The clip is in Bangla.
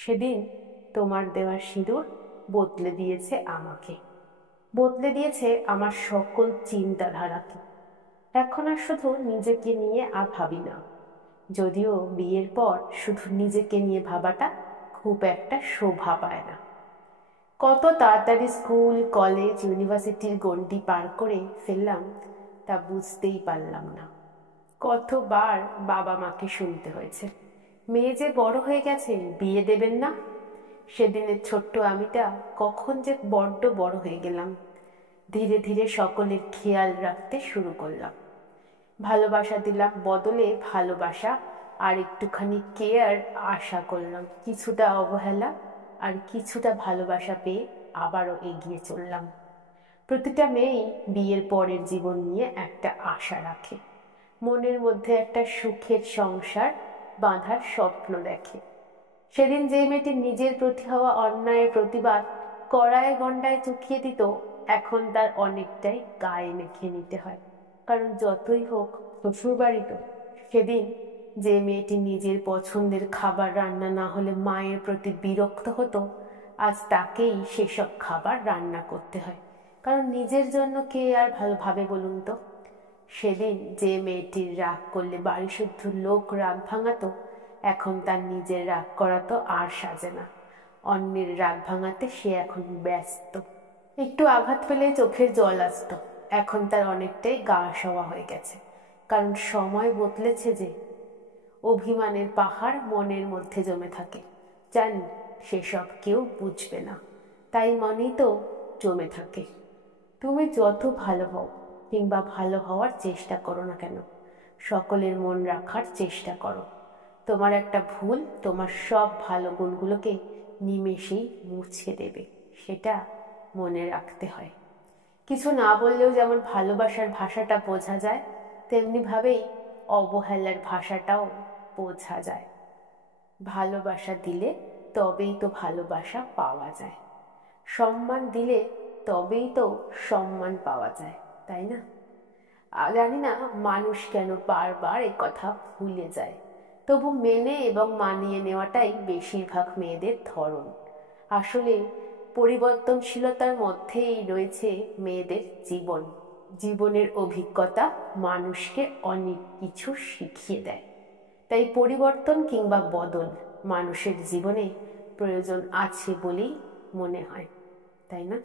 সেদিন তোমার দেওয়া সিঁদুর বদলে দিয়েছে আমাকে, বদলে দিয়েছে আমার সকল চিন্তাধারাকে। এখন আর শুধু নিজেকে নিয়ে আর ভাবি না, যদিও বিয়ের পর শুধু নিজেকে নিয়ে ভাবাটা খুব একটা শোভা পায় না। কত তাড়াতাড়ি স্কুল, কলেজ, ইউনিভার্সিটির গণ্ডি পার করে ফেললাম তা বুঝতেই পারলাম না। কতবার বাবা মাকে শুনতে হয়েছে, মেয়ে যে বড় হয়ে গেছে, বিয়ে দেবেন না। সেদিনের ছোট্ট আমিটা কখন যে বড্ড বড় হয়ে গেলাম। ধীরে ধীরে সকলের খেয়াল রাখতে শুরু করলাম। ভালোবাসা দিলাম, বদলে ভালোবাসা আর একটুখানি কেয়ার আশা করলাম। কিছুটা অবহেলা আর কিছুটা ভালোবাসা পেয়ে আবারও এগিয়ে চললাম। প্রতিটা মেয়েই বিয়ের পরের জীবন নিয়ে একটা আশা রাখে, মনের মধ্যে একটা সুখের সংসার বাঁধার স্বপ্ন দেখে। সেদিন যে মেয়েটি নিজের প্রতি হওয়া অন্যায়ের প্রতিবাদ কড়ায় গণ্ডায় চুকিয়ে দিত, এখন তার অনেকটাই গায়ে মেখে নিতে হয়। কারণ যতই হোক শ্বশুরবাড়ি তো। সেদিন যে মেয়েটি নিজের পছন্দের খাবার রান্না না হলে মায়ের প্রতি বিরক্ত হতো, আজ তাকেই সেসব খাবার রান্না করতে হয়। কারণ নিজের জন্য কে আর ভালোভাবে বলুন তো। সেদিন যে মেয়েটির রাগ করলে বাড়ি শুদ্ধ লোক রাগ ভাঙাতো, এখন তার নিজের রাগ করা তো আর সাজে না। অন্যের রাগ ভাঙাতে সে এখন ব্যস্ত। একটু আঘাত পেলে চোখের জল আসতো, এখন তার অনেকটাই গা সওয়া হয়ে গেছে। কারণ সময় বদলেছে যে। অভিমানের পাহাড় মনের মধ্যে জমে থাকে, জানি সেসব কেউ বুঝবে না, তাই মনেই তো জমে থাকে। তুমি যত ভালো হও কিংবা ভালো হওয়ার চেষ্টা করো না কেন, সকলের মন রাখার চেষ্টা করো। তোমার একটা ভুল তোমার সব ভালো গুণগুলোকে নিমেষেই মুছে দেবে, সেটা মনে রাখতে হয়। কিছু না বললেও যেমন ভালোবাসার ভাষাটা বোঝা যায়, তেমনিভাবেই অবহেলার ভাষাটাও বোঝা যায়। ভালোবাসা দিলে তবেই তো ভালোবাসা পাওয়া যায়, সম্মান দিলে তবেই তো সম্মান পাওয়া যায়, তাই না? জানি না মানুষ কেন বারবার এ কথা ভুলে যায়, তবু মেনে এবং মানিয়ে নেওয়াটাই বেশিরভাগ মেয়েদের ধরন। আসলে পরিবর্তনশীলতার মধ্যেই রয়েছে মেয়েদের জীবন। জীবনের অভিজ্ঞতা মানুষকে অনেক কিছু শিখিয়ে দেয়। তাই পরিবর্তন কিংবা বদল মানুষের জীবনে প্রয়োজন আছে বলেই মনে হয়, তাই না?